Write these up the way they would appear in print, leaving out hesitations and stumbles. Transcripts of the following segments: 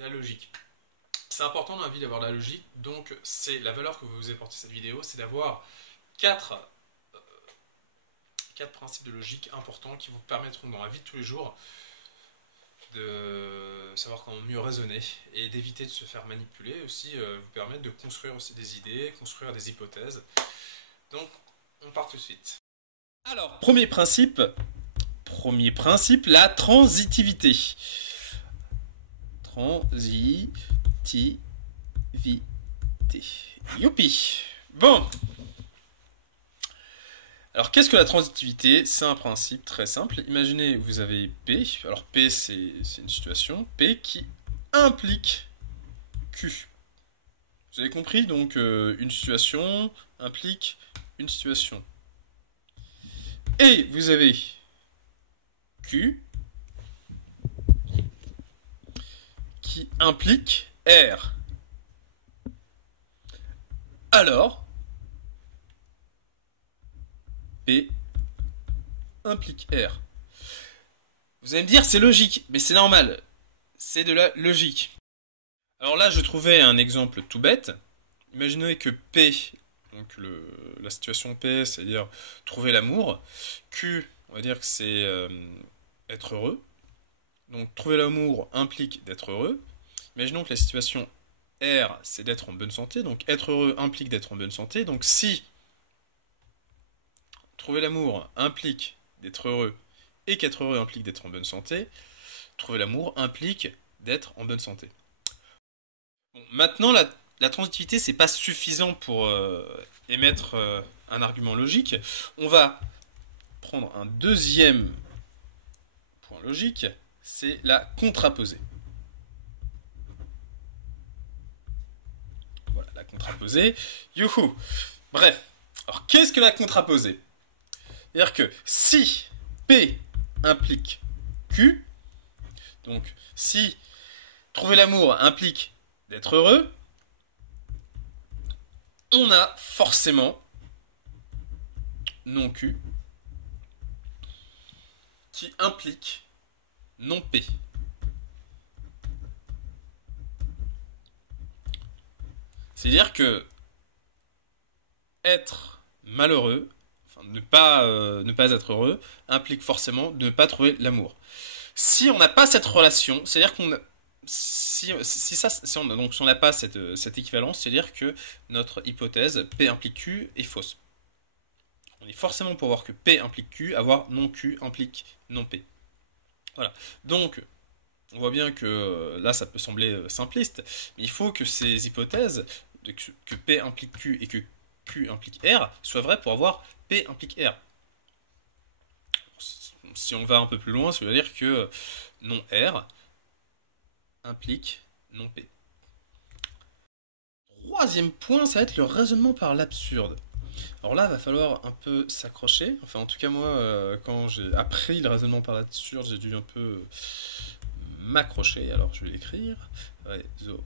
la logique. C'est important dans la vie d'avoir de la logique, donc c'est la valeur que vous apportez cette vidéo, c'est d'avoir quatre, euh, quatre principes de logique importants qui vous permettront dans la vie de tous les jours de savoir comment mieux raisonner et d'éviter de se faire manipuler, aussi vous permettre de construire aussi des idées, construire des hypothèses. Donc on part tout de suite. Alors, premier principe, la transitivité. Transitivité. Youpi. Bon. Alors, qu'est-ce que la transitivité? C'est un principe très simple. Imaginez, vous avez P. Alors, P, c'est une situation. P qui implique Q. Vous avez compris? Donc, une situation implique une situation. Et vous avez Q qui implique R. Alors, P implique R. Vous allez me dire, c'est logique, mais c'est normal. C'est de la logique. Alors là, je trouvais un exemple tout bête. Imaginez que P, donc la situation P, c'est-à-dire trouver l'amour. Q, on va dire que c'est être heureux. Donc trouver l'amour implique d'être heureux. Imaginons que la situation R, c'est d'être en bonne santé. Donc être heureux implique d'être en bonne santé. Donc si trouver l'amour implique d'être heureux et qu'être heureux implique d'être en bonne santé, trouver l'amour implique d'être en bonne santé. Bon, maintenant, la transitivité, c'est pas suffisant pour émettre un argument logique. On va prendre un deuxième point logique, c'est la contraposée. Voilà, la contraposée. Youhou! Bref, alors qu'est-ce que la contraposée? C'est-à-dire que si P implique Q, donc si trouver l'amour implique d'être heureux, on a forcément non Q qui implique non P. C'est-à-dire que être malheureux, enfin ne pas être heureux, implique forcément de ne pas trouver l'amour. Si on n'a pas cette relation, c'est-à-dire qu'on si on n'a pas cette équivalence, c'est-à-dire que notre hypothèse P implique Q est fausse. On est forcément pour voir que P implique Q, avoir non Q implique non P. Voilà. Donc, on voit bien que là, ça peut sembler simpliste, mais il faut que ces hypothèses, que P implique Q et que Q implique R, soient vraies pour avoir P implique R. Si on va un peu plus loin, ça veut dire que non R implique non P. Troisième point, ça va être le raisonnement par l'absurde. Alors là, il va falloir un peu s'accrocher. Enfin, en tout cas, moi, quand j'ai appris le raisonnement par l'absurde, j'ai dû un peu m'accrocher. Alors, je vais l'écrire. Raisonnement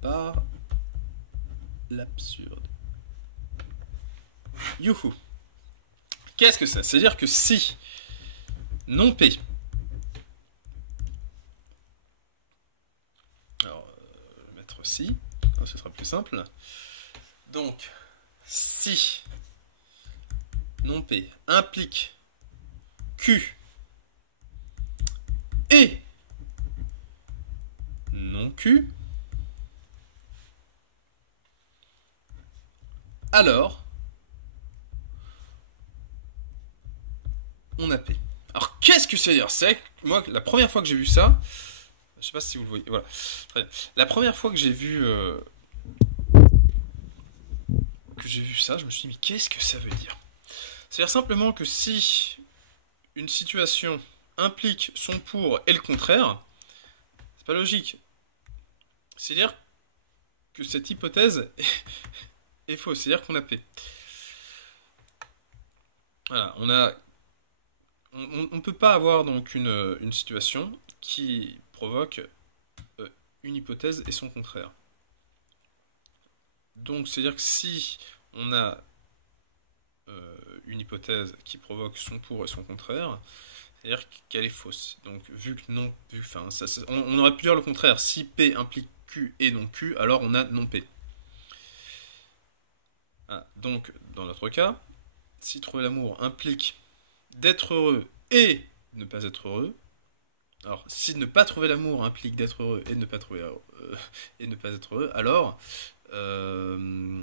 par l'absurde. Youhou! Qu'est-ce que c'est? C'est-à-dire que si non P. Alors, je vais mettre si. Ce sera plus simple. Donc, si non P implique Q et non Q, alors on a P. Alors qu'est-ce que ça veut dire? C'est moi la première fois que j'ai vu ça, je sais pas si vous le voyez, voilà. La première fois que j'ai vu ça, je me suis dit mais qu'est-ce que ça veut dire? C'est-à-dire simplement que si une situation implique son pour et le contraire, c'est pas logique. C'est-à-dire que cette hypothèse est fausse, c'est-à-dire qu'on a P. Voilà, on ne peut pas avoir donc une situation qui provoque une hypothèse et son contraire. Donc c'est-à-dire que si on a une hypothèse qui provoque son pour et son contraire, c'est-à-dire qu'elle est fausse. Donc vu que non, enfin, on aurait pu dire le contraire. Si P implique Q et non Q, alors on a non P. Ah, donc dans notre cas, si trouver l'amour implique d'être heureux et ne pas être heureux, alors si ne pas trouver l'amour implique d'être heureux et ne pas être heureux, alors on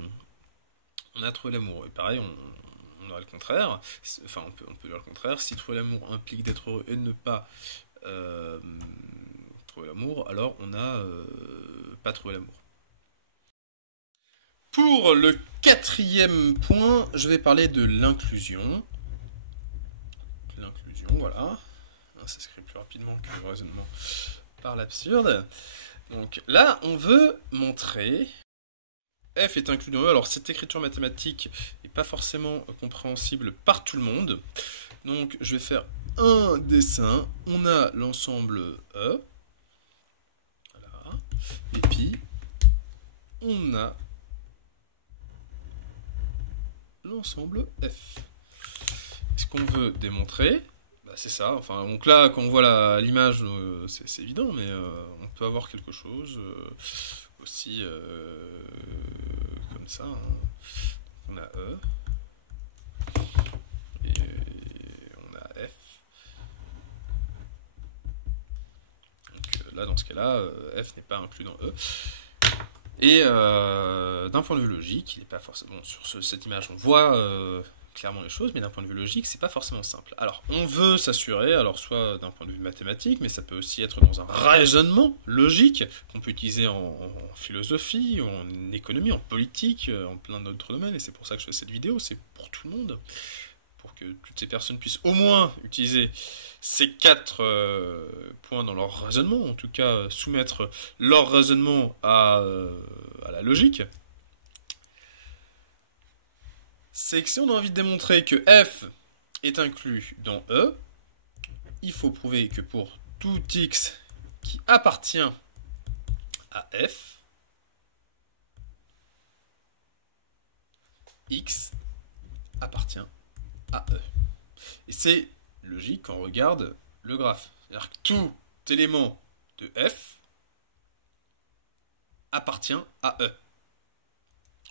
a trouvé l'amour. Et pareil, on aura le contraire. Enfin, on peut dire le contraire. Si trouver l'amour implique d'être heureux et ne pas trouver l'amour, alors on n'a pas trouvé l'amour. Pour le quatrième point, je vais parler de l'inclusion. L'inclusion, voilà. Ça s'écrit plus rapidement que le raisonnement par l'absurde. Donc là, on veut montrer F est inclus dans E. Alors cette écriture mathématique n'est pas forcément compréhensible par tout le monde. Donc je vais faire un dessin. On a l'ensemble E. Voilà. Et puis on a l'ensemble F. Ce qu'on veut démontrer, c'est ça. Enfin, donc là, quand on voit l'image, c'est évident, mais on peut avoir quelque chose aussi comme ça. Hein. On a E et on a F. Donc là, dans ce cas-là, F n'est pas inclus dans E. Et d'un point de vue logique, il n'est pas forcément sur cette image, on voit clairement les choses, mais d'un point de vue logique, c'est pas forcément simple. Alors, on veut s'assurer, alors soit d'un point de vue mathématique, mais ça peut aussi être dans un raisonnement logique qu'on peut utiliser en philosophie, en économie, en politique, en plein d'autres domaines, et c'est pour ça que je fais cette vidéo, c'est pour tout le monde, pour que toutes ces personnes puissent au moins utiliser ces 4 points dans leur raisonnement, en tout cas soumettre leur raisonnement à la logique. C'est que si on a envie de démontrer que F est inclus dans E, il faut prouver que pour tout X qui appartient à F, X appartient à E. Et c'est logique quand on regarde le graphe. C'est-à-dire que tout élément de F appartient à E.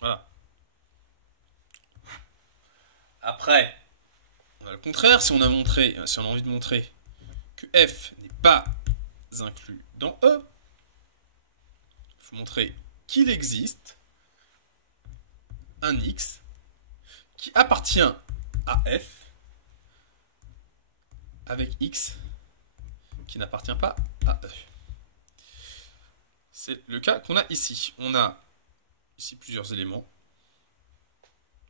Voilà. Après, on a le contraire. Si on a envie de montrer que F n'est pas inclus dans E, il faut montrer qu'il existe un X qui appartient à F avec X qui n'appartient pas à E. C'est le cas qu'on a ici. On a ici plusieurs éléments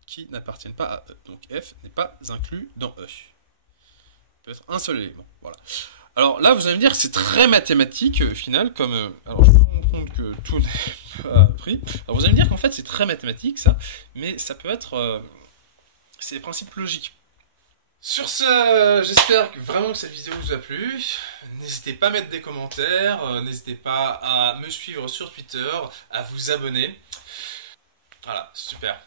qui n'appartiennent pas à E. Donc F n'est pas inclus dans E. Peut être un seul élément. Voilà. Alors là, vous allez me dire que c'est très mathématique au final, comme... alors je me rends compte que tout n'est pas appris. Alors vous allez me dire qu'en fait c'est très mathématique ça, mais ça peut être... c'est des principes logiques. Sur ce, j'espère vraiment que cette vidéo vous a plu. N'hésitez pas à mettre des commentaires, n'hésitez pas à me suivre sur Twitter, à vous abonner. Voilà, super.